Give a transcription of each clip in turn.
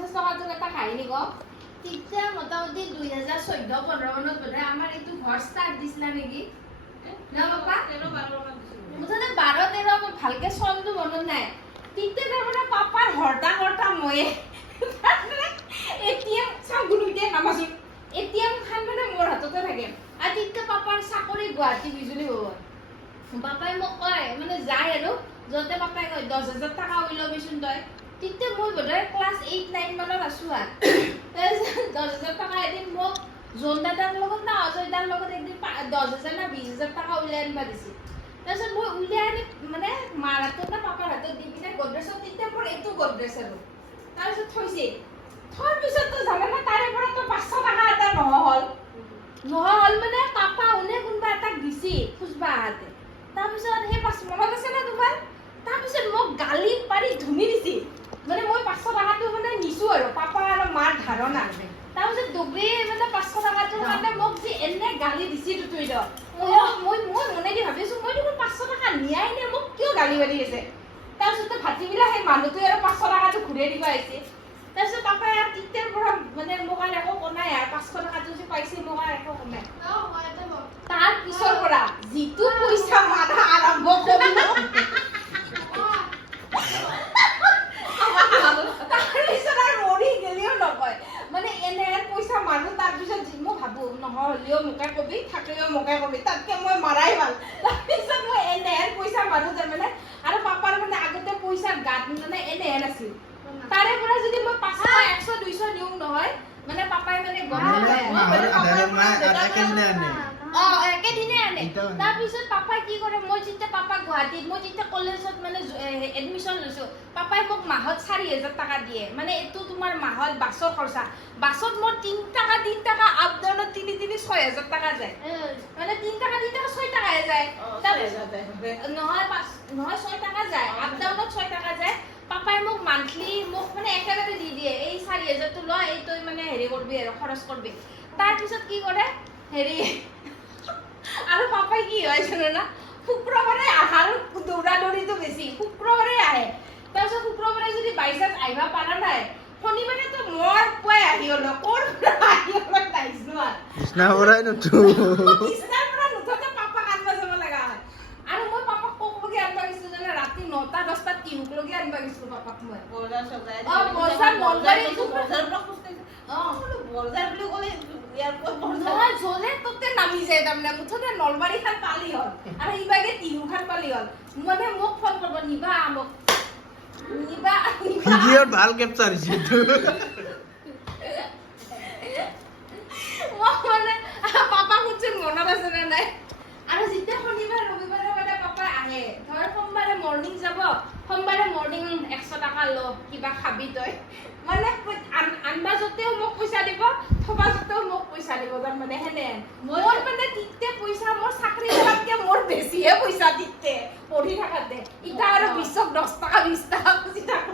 50 টকাটো এটা কাহিনী কওঁ তেতিয়া মোটামুটি 2014-15 মানত বোধহয় আমাৰ এইটো ঘৰ ষ্টাৰ্ট দিছিলা নেকি না পাপা 13-12 মান দিছিল মুঠতে 12-13 মই ভালকে চনটো মনত নাই তেতিয়া তাৰমানে পাপাৰ হৰ্তা ময়ে এটিএম চাগুলুইতে নামাজি এটিএম খান মানে মোৰ হাততে থাকে আৰু তেতিয়া পাপাৰ চাকৰি গুৱাহাটী বিজুলী ভৱন পাপাই মোক কয় মানে যায় আৰু যতে পাপাই কয় 10,000 টকা উইলবিচোন তই তেতিয়া মই বোধহয় ক্লাছ 8-9 মানত আছো আৰু 10,000 টকা এদিন মোক জোন দাদাৰ লগত না অজয় দাৰ লগত একদিন 10,000 না 20,000 টকা উলিয়াই আনিবা দিছিল তাৰপিছত মই উলিয়াই আনি মানে মাৰ হাতত না পাপাৰ হাতত দি কিনে গড্ৰেছত তেতিয়া মোৰ এইটো গড্ৰেছ আৰু তাৰপিছত থৈছে থোৱাৰ পিছততো জানে না তাৰে পৰাতো 500 টকা এটা নহ'ল মানে পাপা উনে কোনবা এটাক দিছি খুজবা আহাতে তাৰপিছত সেই 500 মনত আছে না তোমাৰ তাৰপিছত মোক গালি পাৰি ধুনি দিছি মানে মই 500 টকাটো মানে নিছো আৰু পাপা আৰু মাৰ ধাৰণা তাৰপিছত দুবৰি মানে 500 টকাটোৰ কাৰণে মোক যে এনে গালি দিছি তুই দ মই মনে দি ভাবিছো মই দেখোন 500 টকা নিয়াই নে মোক কিয় গালি পাৰি আছে তাৰপিছত ভাতিবিলা সেই মানুহটোৱে আৰু 500 টকাটো ঘূৰাই দিব আহিছে তাৰপিছত পাপাই আৰু তিত্তেৰ পৰা মানে মোক আৰু একো কনাই আৰু 500 টকাটো যে পাইছে মোক আৰু একো কনাই তাৰ পিছৰ পৰা যিটো পইচা মাৰা আৰম্ভ কৰিলো তাৰপিছত আৰু মৰি গেলিও নকয় মানে এনে পইচা মাৰো তাৰপিছত মই ভাবো নহ'লেও মোকে কবি থাকিলেও মোকে কবি তাতকে মই মাৰাই ভাল তাৰপিছত মই এনে পইচা মাৰো তাৰমানে আৰু পাপাৰ মানে আগতে পইচা গাত মানে এনে আছিল তাৰে পৰা যদি মই 500 100 200 দিওঁ নহয় মানে পাপাই মানে গম নাপায় একেদিনে আনে তাৰপিছত পাপাই কি কৰে মই যেতিয়া পাপা গুৱাহাটীত মই যেতিয়া কলেজত মানে এডমিশ্যন লৈছো পাপাই মোক মাহত 4,000 টকা দিয়ে মানে এইটো তোমাৰ মাহত বাছৰ খৰচা বাছত মোৰ 3 টকা আপ ডাউনত 6,000 টকা যায় মানে 3 টকা 6 টকাহে যায় নহয় 6 টকা যায় আপ ডাউনত 6 টকা যায় পাপাই মোক মান্থলি মোক মানে একেবাৰে দি দিয়ে এই 4,000 টো ল এই তই মানে হেৰি কৰবি আৰু খৰচ কৰবি তাৰ পিছত কি কৰে হেৰি আৰু পাপাই কি হয় জানো না শুক্ৰবাৰে আহাৰ দৌৰা-দৌৰিটো বেছি শুক্ৰবাৰে আহে তাৰপিছত শুক্ৰবাৰে যদি বাইচান্স আহিবা পাৰা নাই শনিবাৰে তো মোৰ পুৱাই আহি হ'ল ক'ৰ পৰা আহি হ'ল নাইছো কৃষ্ণা পৰাই নুঠো কৃষ্ণাৰ পৰা নুঠোতে পাপাক আনবা যাব লগা হয় আৰু মই পাপাক কোকলগি আনবা গৈছো জানে ৰাতি 9টা-10টাত টিহুকলগি আনবা গৈছো পাপাক মই বজাৰ সজাই বজাৰ নলবাৰী বজাৰ পৰা খুচকাইছে বজাৰ বুলি ক'লে ইয়াৰ নহয় জলে তোতে নামি যায় তাৰমানে মুঠতে নলবাৰী খান পালি হ'ল আৰু ইবাগে টিহু খান পালি হ'ল মানে মোক ফোন কৰিব নিবা মোক নিবা ভিডিঅ'ত ভাল কেপচাৰ হৈছে তো মানে পাপা খুঁজছে মনত আছে নে নাই আৰু যেতিয়া শনিবাৰ ৰবিবাৰে মানে পাপা আহে ধৰ সোমবাৰে মৰ্নিং যাব সোমবাৰে মৰ্নিং 100 টকা ল কিবা খাবি তই মানে আনবা যতেও মোক পইচা দিব থবা যতেও মোক পইচা দিব মানে হেনে মোৰ মানে তিতে পইচা মোৰ চাকৰি কৰাতকে মোৰ বেছিহে পইচা তিতে পঢ়ি থাকাতে ইটা আৰু 10 টকা 20 টকা খুজি থাকো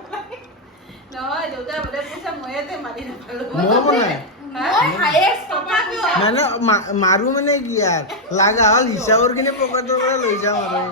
নহয় দেউতা বলে পইচা মইতে মাৰি নাপালো মই হাইয়েস্ট পাপা মানে মাৰো মানে কি আৰু লাগা হ'ল হিচাপৰ কিনে পকেটৰ পৰা লৈ যাওঁ আৰু